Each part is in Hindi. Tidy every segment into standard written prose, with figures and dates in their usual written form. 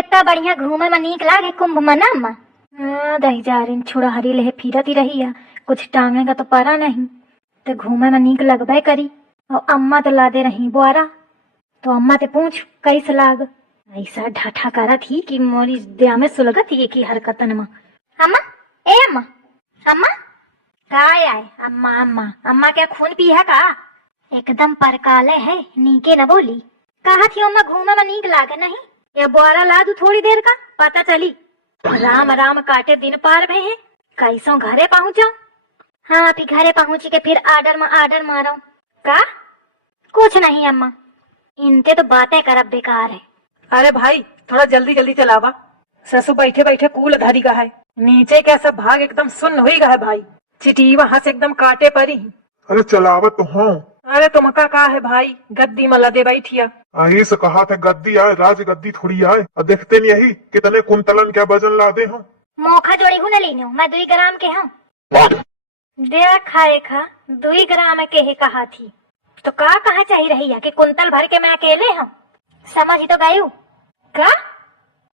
कितना बढ़िया घूमे में नीक लागे कुंभ मना में। दही जा रही छोड़ा हरी लहे फिरत ही रही है, कुछ टांगे का तो परा नहीं, तो घूमे में नीक लगबे करी। और अम्मा तो ला दे रही बोरा, तो अम्मा ते पूछ कैसे लाग। ऐसा ढाठा करा थी कि मोरी दिया में सुलगत थी की हरकतन में। अम्मा ए अम्मा अम्मा का आए अम्मा अम्मा अम्मा क्या खून पी है का? एकदम परकाले है, नीके न बोली। कहा थी अम्मा घूमे में नीक लागे नहीं, ये बोरा ला दू थोड़ी देर का, पता चली राम राम काटे दिन पार भे है। कैसो घरे पहुंचा? हाँ अभी घरे पहुंची के फिर आर्डर मारो का? कुछ नहीं अम्मा, इनते तो बातें करब बेकार है। अरे भाई थोड़ा जल्दी जल्दी चलावा, ससु बैठे बैठे कूल धरी का है, नीचे क्या सब भाग एकदम सुन्न हुई का है भाई, चिटी वहां से एकदम काटे परी। अरे चलावत तो हूँ। अरे तुमका का है भाई, गद्दी में लदे बैठिया। यही से कहा था गद्दी आए, राज गद्दी थोड़ी आए। और देखते नहीं यही कितने कुंतलन क्या वजन लादे हूँ। मोखा जोड़ी हूँ न लीनो, मैं 2 ग्राम के हूँ। देखा खा 2 ग्राम के ही कहा थी, तो का कहा चाहिए रही है कि कुंतल भर के मैं अकेले हूँ। समझ ही तो गई हूँ का?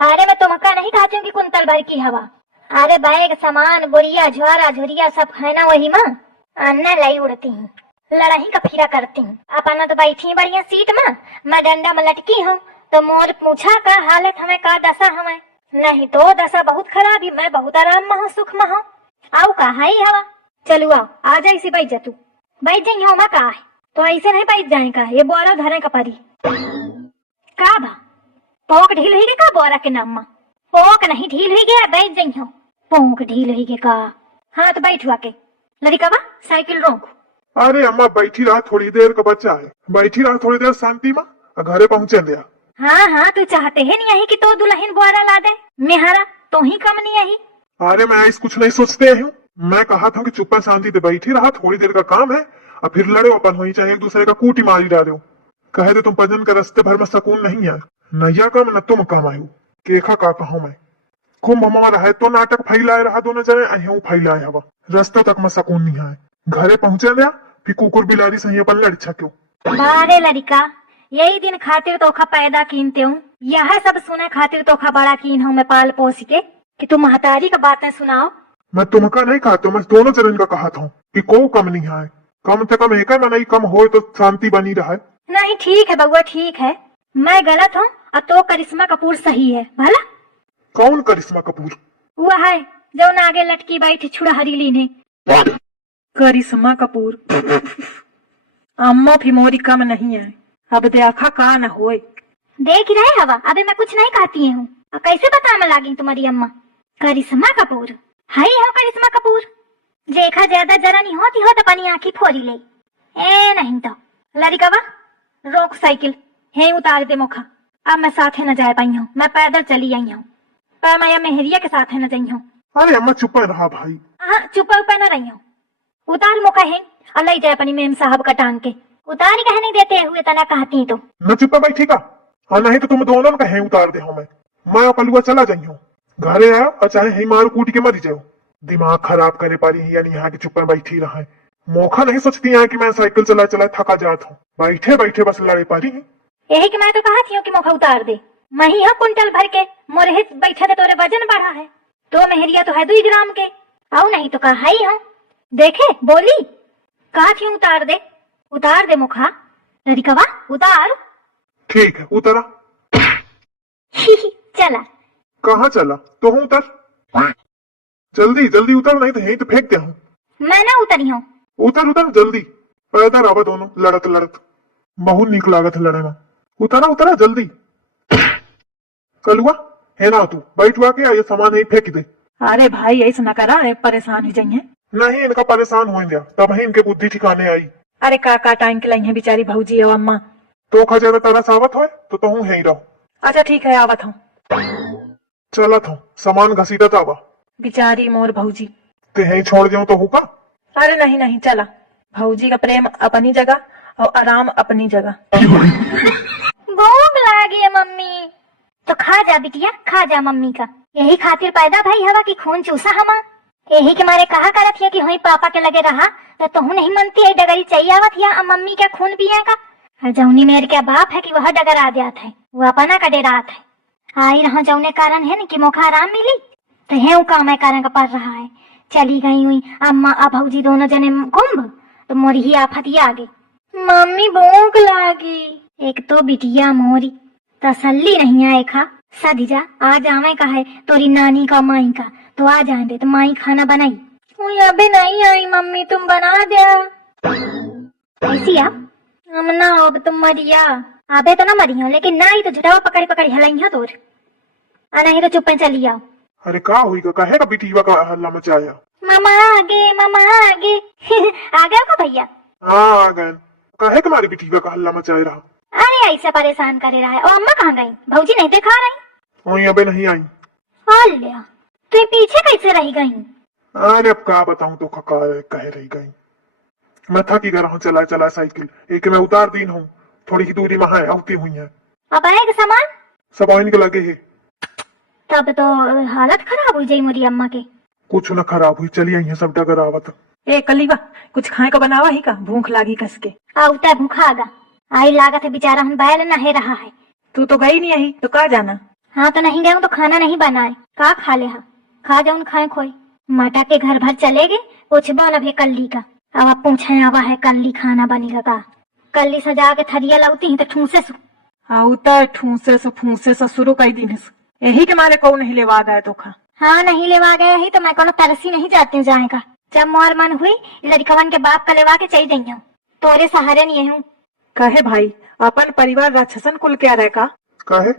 अरे मैं तुमका नहीं कहती हूँ कि कुंतल भर की हवा। अरे बैग सामान बोरिया झोरा झुरिया सब है ना वही माँ, अन्ना लाई उड़ती हूँ, लड़ाई का फिरा करती हूँ। अपना तो बैठी बढ़िया सीट में, मैं डंडा में लटकी हूँ, तो मोर पूछा का हालत हमें का दशा हमें। नहीं तो दशा बहुत खराब ही, मैं बहुत आराम में हूँ, सुख में हूँ। आओ कहा ही हवा, चलू आओ आ जा इसी बैठ जा तू। बैठ जाइए हो मैं का है, तो ऐसे नहीं बैठ जाए का, ये बोरा धरे का परी का भा। पोक ढील हुई का बोरा के नाम में? पोक नहीं ढील हुई गया, बैठ जाइए। पोक ढील हुई का? हाँ तो बैठवा के लड़का बा साइकिल रोक। अरे अम्मा बैठी रहा थोड़ी देर का बच्चा है, बैठी रहा थोड़ी देर शांति में, घरे पहुँचे दिया। हाँ हाँ तू चाहते है नहीं यही कि तो दुल्हन बोरा ला दे मेहरा, तो ही कम नहीं यही। अरे मैं ऐसा कुछ नहीं सोचते हूँ, मैं कहा था कि चुप्पा शांति से बैठी रहा, थोड़ी देर का काम है, और फिर लड़े अपन हो, चाहे एक दूसरे का कूटी मारी डाले हो। कहे दे तुम पजन का रस्ते भर में सुकून नहीं है, नैया कम न तुम कम आयु केखा का कहूँ मैं। कुंभ में रहे तो नाटक फैलाए रहा, दोनों जने अहू फैलाए हवा, रास्ते तक में सुकून नहीं आए। घरे पहुंचे दिया फिर कुकुर बिलारी सही अपन लड़ छक्यो। बारे लड़का यही दिन खातिर तोखा पैदा कीनते हूँ, यह सब सुने खातिर तोखा बड़ा कीन हूँ मैं पाल पोस के, कि तुम महतारी का बातें सुनाओ। मैं तुमका नहीं कहता, मैं दोनों जन का कहा था कि को कम नहीं आए, कम से कम एक नहीं कम हो तो शांति बनी रहे। नहीं ठीक है बउआ ठीक है, मैं गलत हूँ और तो करिश्मा कपूर सही है भला। कौन करिश्मा कपूर? वह है जो आगे लटकी बैठी छुड़ा हरीली ने। करिश्मा कपूर अम्मा भी मोरी कम नहीं है, अब देखा का न होए। देख रहे हवा, अबे मैं कुछ नहीं कहती हूँ, कैसे बता मैं लागी तुम्हारी अम्मा। करिश्मा कपूर है हो, करिश्मा कपूर देखा ज्यादा जरा नहीं होती हो तो अपनी आँखी फोड़ी ले। ए नहीं तो लड़का बा रोक साइकिल, है उतार दे मोखा। अब मैं साथ न जा पाई हूँ, मैं पैदल चली आई हूँ, पर मैं मेहरिया के साथ न जाई हूँ। अरे अम्मा चुप रहा भाई। हाँ चुप न रही हूँ, उतार मोका है और ले जाए अपनी मेम साहब का टांग के। उतार कह नहीं देते हुए तना कहती तो न चुप बैठी का, और नहीं तो तुम दोनों का है उतार दे हूँ मैं पलुआ चला जाई हूँ। घरे आओ और चाहे ही मारू कूट के मरी जाओ, दिमाग खराब करे पारी है, यानी यहाँ की चुप बैठी रहा है। मौका नहीं सोचती है कि मैं साइकिल चला चला थका जात हूँ, बैठे बैठे बस लड़े पारी है। यही कि मैं तो कहा थी कि मौका उतार दे, मैं ही कुंटल भर के मोरे बैठे थे, तोरे वजन बढ़ा है, तो मेहरिया तो है 2 ग्राम के, आओ नहीं तो कहा ही हूँ। देखे बोली कहा थी उतार दे मुखा। लड़िकवा उतार। ठीक है उतरा। चला। कहाँ चला? तो हूँ उतर, जल्दी जल्दी उतर, नहीं तो यही तो फेंक दे हूँ। मैं ना उतरी हूँ। उतर उतर जल्दी, पैदा रहा दोनों लड़त लड़त, बहुत निक लागत लड़े में। उतरा उतरा जल्दी। कलुआ है ना, तू बैठवा के ये सामान यही फेंक दे। अरे भाई ऐसा न करा, परेशान हो जाइए। नहीं इनका परेशान हो गया, तब ही इनके बुद्धि ठिकाने आई। अरे काका टाइम के लाई बेचारी भौजी और अम्मा, तो खा ज्यादा तारा सावत हो तो हूँ यही रहो। अच्छा ठीक है आवत हूँ। चलत हूँ, सामान घसीटत आवा। बेचारी मोर भौजी ते यही छोड़ जाऊं तो हुका? अरे नहीं नहीं चला, भौजी का प्रेम अपनी जगह और आराम अपनी जगह। भूख लगी है मम्मी, तो खा जा बिटिया खा जा मम्मी का, यही खातिर पैदा भाई हवा की खून चूसा हमा, यही के मारे कहा करत है कि वही पापा के लगे रहा, तो तुम नहीं मनती है डगरी चाहिए आवत है मम्मी क्या खून पिए का। जौनी मेरे क्या बाप है कि वह डगर आ जात है, वो अपना का डेरात है, आई रहा जौने कारण है न कि मोखा आराम मिली, तो है काम है कारण का पड़ रहा है। चली गई हुई अम्मा अब भौजी दोनों जने कुंभ, तो मोरी ही आफत ही आ गई। मम्मी भूख लागी। एक तो बिटिया मोरी तसल्ली नहीं आए खा सदी जा आ जावे का है तोरी नानी का माई का, तो आ जाए तो माई खाना बनाई। अबे नहीं आई मम्मी, तुम बना दे। ऐसी हम ना अब तुम मरिया। अबे तो ना मरी हो, लेकिन ना आई तो झुटावा पकड़ी पकड़ी हलाई हो तोर, नहीं तो चुप चली आओ। अरे का हुई का कहे का बिटिया का हल्ला मचाया? मामा आगे मामा आगे आ गए का भैया? हाँ आ गए। कहे का मारी बिटिया का हल्ला मचाए रहा? अरे ऐसे परेशान करे रहा है। और अम्मा कहाँ गई? भौजी नहीं देखा रही? वही अबे नहीं आई। अल्लाह, तू पीछे कैसे रह गई? अरे अब का बताऊं तो कहे रही गई। मैं थकी गया हूँ चला चला साइकिल, एक मैं उतार दिन हूँ, थोड़ी ही दूरी में है आवती हुई है। अब आएगा सामान सब ऑइन के लगे है। तब तो हालत खराब हो जाई मोरी अम्मा के। कुछ न खराब हुई, चली आई है सब डगर आवत। ए कलीवा, कुछ खाए का बनावा ही का, भूख लागी कस के। आउता भूखा आगा आई लागत है बेचारा, हम बैल नहे रहा है। तू तो गई नहीं आई तो का जाना? हाँ तो नहीं गए तो खाना नहीं बनाए, का खा ले हा? खा जाऊन खाए खोई। माता के घर भर चले गए, कुछ बोल अभी कल्ली का। अब आप पूछे आवा है कल्ली खाना बनेगा का? कल्ली सजा के थरिया लगती है तो ठूसे सु आउता ठूसे से फूसे से शुरू कई दिन से, यही के मारे कौ नहीं लेवा गए तो खा। हाँ नहीं लेवा गया ही तो मैं कोनो तरसी नहीं जाती जाएगा। जब मोर मन हुई लड़कवन के बाप का लेवा के चली गई हूँ, तोरे सहारे नहीं हूँ। कहे भाई अपन परिवार राक्षसन कुल क्या रहे का? कहे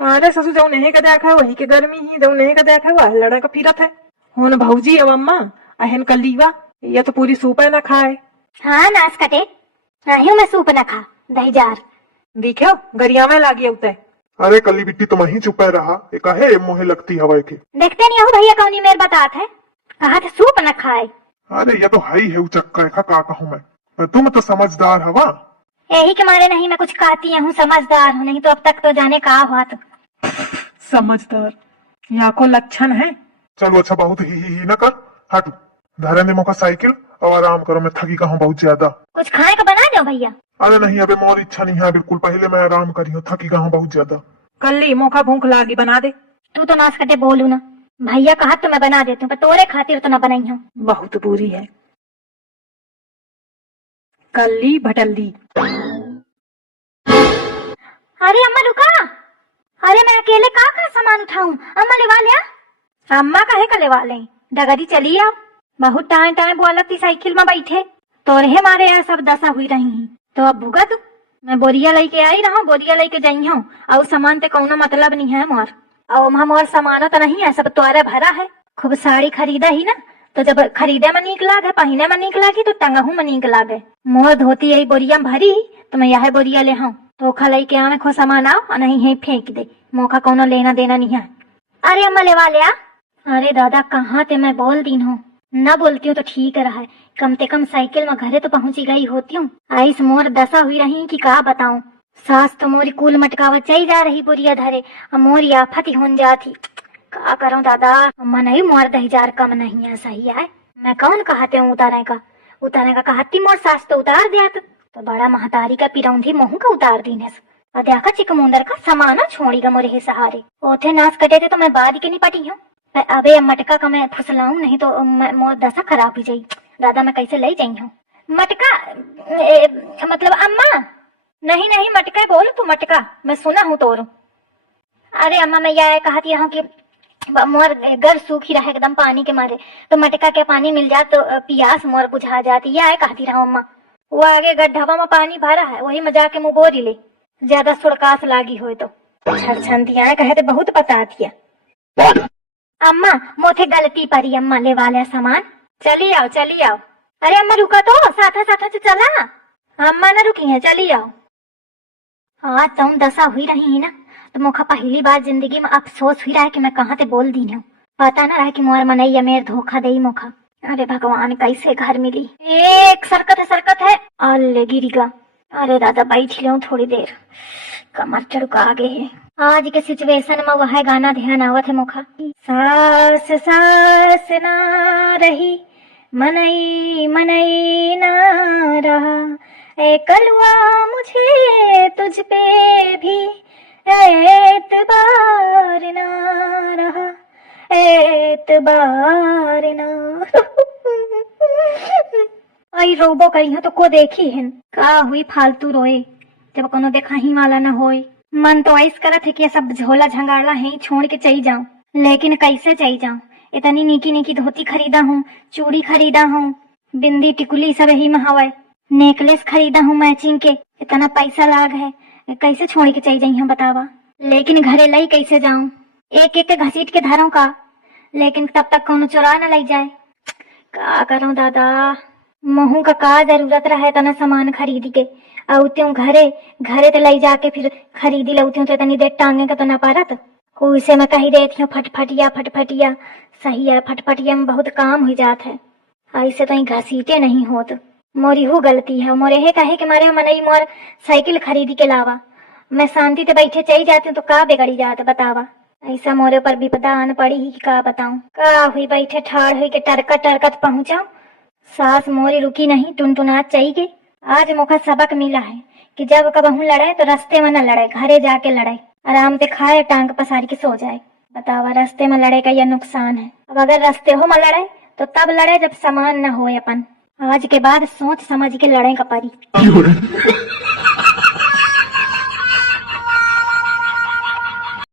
अरे ससु जो नहीं का देखा है वही के गर्मी ही जो नहीं का देखा है वह लड़ा का फिरत है। हुन भौजी अब अम्मा अहन कलीवा ये तो पूरी सूप ना खाए। हाँ नाश कटे नहीं मैं सूप न खा दही जार। देखो गरिया में लागी उते। अरे कली बिट्टी तुम ही चुपे रहा, ये कहे मोहे लगती हवा के। देखते नहीं हो भैया कौनी मेरे बात है, कहा था सूप न खाए। अरे ये तो हाई है उचक्का का कहूँ मैं, पर तुम तो समझदार हवा। यही के मारे नहीं मैं कुछ कहती हूँ, समझदार हूँ, नहीं तो अब तक तो जाने का हुआ। तो समझदार या को लक्षण है। चलो अच्छा बहुत ही न कर, हटू धरे दे मौका साइकिल और आराम करो, मैं थकी का हूँ बहुत ज्यादा। कुछ खाए का बना दो भैया। अरे नहीं अबे मोर इच्छा नहीं है बिल्कुल, पहले मैं आराम करी हूँ, थकी का हूँ बहुत ज्यादा। कल्ली मौका भूख लागी बना दे। तू तो नाश कटे बोलू ना, भैया कहा तो मैं बना देती हूँ, पर तोरे खातिर तो न बनाई हूँ। बहुत बुरी है कल्ली भटल्ली। अरे अम्मा रुका, अरे मैं अकेले का सामान उठाऊं? अम्मा लेवा लिया। अम्मा काहे का लेवा ले, डगरी चली आओ। बहुत टाइम टाइम बोलत थी साइकिल में बैठे, तोरे मारे यार सब दशा हुई रही। तो अब भुगा तू, मैं बोरिया लेके आई रहा, बोरिया लेके जाई हूँ, और सामान पे कौनो मतलब नहीं है मोर। और मोर सामान तो नहीं है, सब तोरे भरा है। खूब साड़ी खरीदा ही ना, तो जब खरीदे में नीक लागे, पहने में नीक लागी, तो टंगहू में नीक लागे। मोर धोती यही बोरिया में भरी, तो मैं यह बोरिया ले हूँ, तो खा लेके आवे खो सामान आओ और नहीं है फेंक दे, मौका कौनो लेना देना नहीं है। अरे अम्मा लेवा लिया। अरे दादा कहाँ ते मैं बोल दी हूँ, न बोलती हूँ तो ठीक रहा है, कम से कम साइकिल में घरे तो पहुंची गई होती हूँ। आइस मोर दशा हुई रही कि का बताऊं, सास तो मोरी कूल मटकावत चली जा रही बोरिया धरे, और मोरी आफत ही होन जाती। का करूं दादा, अम्मा नहीं मोर 10,000 कम नहीं है, सही है। मैं कौन कहते हूँ उतारने का कहती मोर सास तो उतार दिया, तो बड़ा महतारी का पिरौंधी मुँह का उतार दी ने। और देखा चिकमुंदर का समाना छोड़ी गा मोरे सहारे, ओथे नाश कटे थे तो मैं बाद के नहीं पटी हूँ। अबे मटका का मैं फुसलाऊं नहीं तो मोर दशा खराब हो जाई। दादा मैं कैसे ले जाई हूँ मटका, मतलब अम्मा नहीं नहीं मटका बोल तू, मटका मैं सुना हूँ तोर। अरे अम्मा मैं यह कहती हूँ कि मोर घर सूखी रहे एकदम पानी के मारे, तो मटका के पानी मिल जाए तो पियास मोर बुझा जाती, यह कहती रहा अम्मा। वो आगे गड्ढावा में पानी भरा है, वही में जाके मुँह बोरी ले, ज्यादा सुड़कास लागी हो तो छन दिया कहते बहुत पता दिया। अम्मा मोथे गलती परी, अम्मा ले वाले सामान चली आओ चली आओ। अरे अम्मा रुका तो, साथा साथा से चला। अम्मा ना रुकी है, चली आओ। हाँ तुम दशा हुई रही है ना, तो मुखा पहली बार जिंदगी में अफसोस हुई रहा है कि मैं कहाँ से बोल दी हूँ, पता ना रहा कि मोर मनैया मेरे धोखा दे मुखा। अरे भगवान कैसे घर मिली, एक सरकत है अल्ले गिरीगा। अरे दादा बैठ लो थोड़ी देर, कमर चढ़ुका आगे है। आज के सिचुएशन में वह गाना ध्यान आवत है मुखा, सास सास ना रही मनई मनई ना रहा, ए कलवा मुझे तुझ पे भी एतबार ना रहा, एतबार ना। आई रोबो करी हो तो को देखी है का हुई फालतू रोए जब कोनो देखा ही वाला न होए। मन तो ऐस करत है कि ये सब झोला झंगाड़ा है छोड़ के चली जाऊं, लेकिन कैसे चली जाऊं। इतनी निकी निकी धोती खरीदा हूँ, चूड़ी खरीदा हूँ, बिंदी टिकुली सब ही में हवा, नेकलेस खरीदा हूँ मैचिंग के, इतना पैसा लाग है, कैसे छोड़ के चली जाई हम बतावा। लेकिन घरे लाई कैसे जाऊं, एक एक के घसीट के धरूं का, लेकिन तब तक कोनो चुरा न लग जाए। का करूं दादा, महू का जरूरत रहे तना सामान खरीद के आउती हूँ घरे, घरे तो लाई जाके फिर खरीदी लौती हूँ तो इतनी देर टांगे का तो न पारत। उसे मैं कही देती हूँ फटफटिया फटफटिया, सही है फटफटिया में बहुत काम हो जात है, ऐसे तो ही घसीटे नहीं होत। मोरी हु गलती है, मोरे हे कहे कि मारे मनई मोर साइकिल खरीदी के लावा, मैं शांति से बैठे चली जाती हूँ तो का बिगड़ी जात बतावा। ऐसा मोरे पर विपदा आन पड़ी ही कि का बताऊं। का हुई बैठे ठाड़ हुई के टरकत टरकत पहुंचा, सास मोरी रुकी नहीं, टुनटुनात चाहिए। आज मौका सबक मिला है कि जब कबहू लड़े तो रास्ते में न लड़े, घरे जाके लड़े, आराम से खाए टांग पसार के सो जाए। बतावा रास्ते में लड़े का यह नुकसान है। अब अगर रास्ते हो में लड़े तो तब लड़े जब सामान न हो अपन। आज के बाद सोच समझ के लड़े का परी।